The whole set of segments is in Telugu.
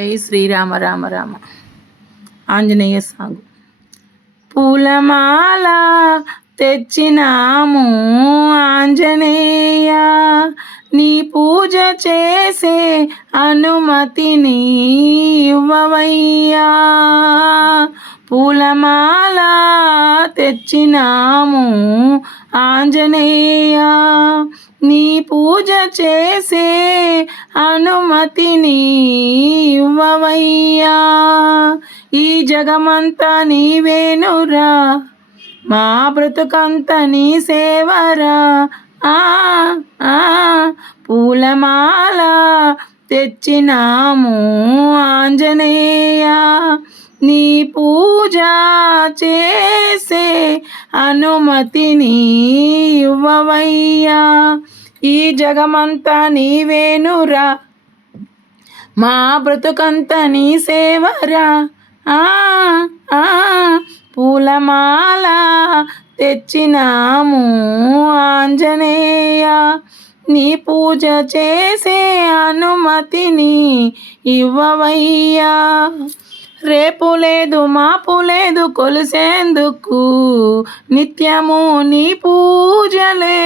జై శ్రీరామ రామ రామ ఆంజనేయ సాగు. పూలమాల తెచ్చినాము ఆంజనేయ, నీ పూజ చేసే అనుమతిని ఇవ్వవయ్యా. పూలమాల తెచ్చినాము ఆంజనేయ, నీ పూజ చేసే అనుమతిని ఇవ్వవయ్యా. ఈ జగమంతా నీవేనురా, మా బ్రతుకంత నీ సేవరా. పూలమాల తెచ్చినాము ఆంజనేయ, నీ పూజ చేసే అనుమతిని ఇవ్వవయ్యా. ఈ జగమంతా నీవేనురా, మా బ్రతుకంత నీ సేవరా. పూలమాల తెచ్చినాము ఆంజనేయ, నీ పూజ చేసే అనుమతిని ఇవ్వవయ్యా. రేపు లేదు మాపు లేదు కొలిసేందుకు, నిత్యము నీ పూజలే.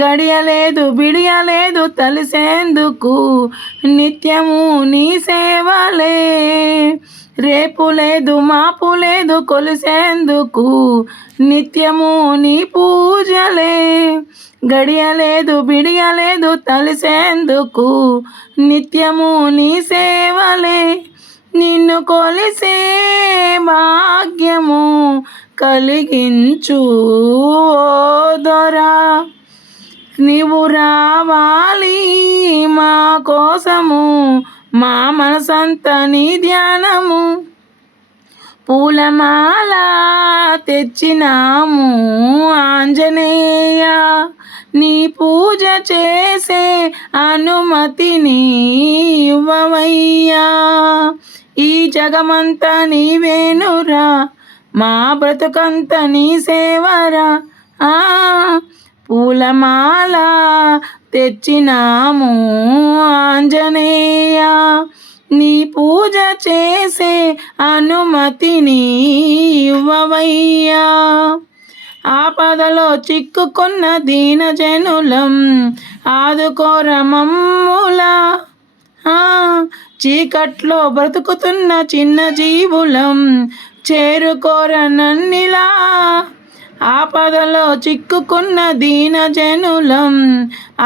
గడియలేదు బిడియలేదు తలిసేందుకు, నిత్యము నీ సేవలే. రేపు లేదు మాపు లేదు కొలిసేందుకు, నిత్యము నీ పూజలే. గడియలేదు బిడియలేదు తలిసేందుకు, నిత్యము నీ సేవలే. నిన్ను కొలిసే భాగ్యము కలిగించు దొరా, నీవు రావాలి మా కోసము, మా మనసంతా నీ ధ్యానము. పూలమాల తెచ్చినాము ఆంజనేయ, నీ పూజ చేసే అనుమతిని ఇవ్వవయ్యా. ఈ జగమంతా నీవేనురా, మా బ్రతుకంత నీ సేవరా. పూలమాల తెచ్చినాము ఆంజనేయ, నీ పూజ చేసే అనుమతిని ఇవ్వవయ్యా. ఆపదలో చిక్కుకున్న దీనజనులం ఆదుకోర మమ్ములా, చీకట్లో బ్రతుకుతున్న చిన్న జీవులం చేరుకోర నన్నిలా. ఆపదలో చిక్కుకున్న దీనజనులం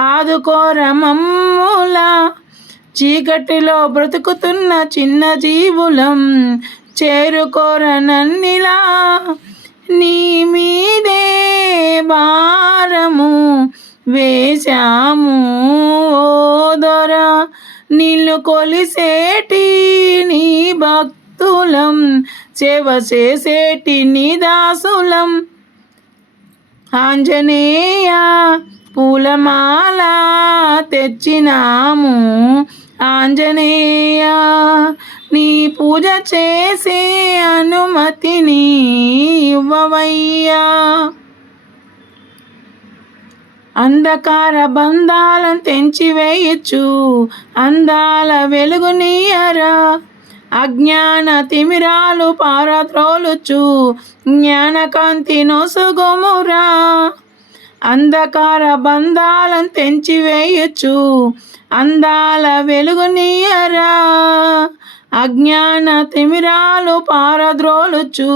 ఆదుకోర మమ్ములా, చీకటిలో బ్రతుకుతున్న చిన్న జీవులం చేరుకోర నన్నిలా. నీ మీదే భారము వేశాము ఓదొరా, నిన్ను కొలిసేటి నీ భక్తులం, సేవ చేసేటి నీ దాసులం. ఆంజనేయ పూలమాల తెచ్చినాము ఆంజనేయ, నీ పూజ చేసే అనుమతిని ఇవ్వవయ్యా. అంధకార బంధాలను తెంచివేయచ్చు, అందాల వెలుగునీయరా. అజ్ఞాన తిమిరాలు పారద్రోలుచు, జ్ఞానకాంతి నొసుగుమురా. అంధకార బంధాలను తెంచివేయచ్చు, అందాల వెలుగునీయరా. అజ్ఞాన తిమిరాలు పారద్రోలుచు,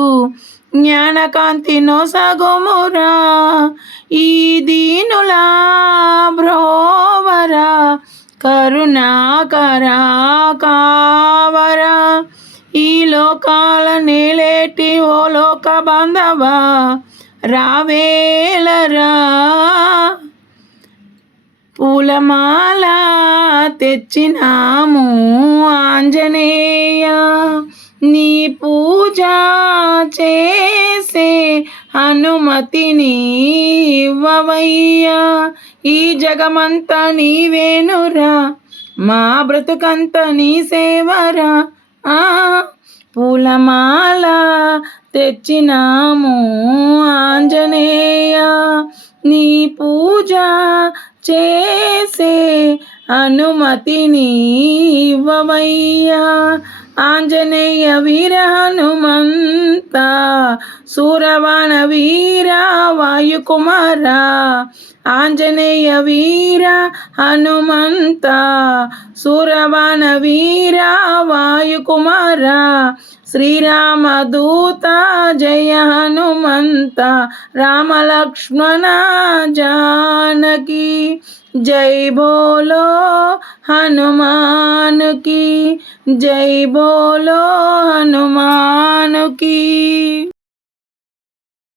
జ్ఞానకాంతి నొసగుమురా. ఈ దీనులా బ్రోవరా, కరుణాకరా కావరా. ఈ లోకాల నేలేటి ఓ లోక బాంధవా, రావేలరా. పూలమాల తెచ్చినాము ఆంజనేయ, నీ పూజ చేసే అనుమతిని ఇవ్వవయ్యా. ఈ జగమంతా నీవేనురా, మా బ్రతుకంత నీ సేవరా. పూలమాల తెచ్చినాము ఆంజనేయ, నీ పూజ చేసే అనుమతిని ఇవ్వవయ్యా. ఆంజనేయ వీర హనుమంత, సూరవన వీర వాయుకుమార. ఆంజనేయ వీర హనుమంత, సూరవన వీర వాయుకుమార. శ్రీరామదూత జయ హనుమంత, రామలక్ష్మణ जानकी. जय बोलो हनुमान की, जय बोलो हनुमान की.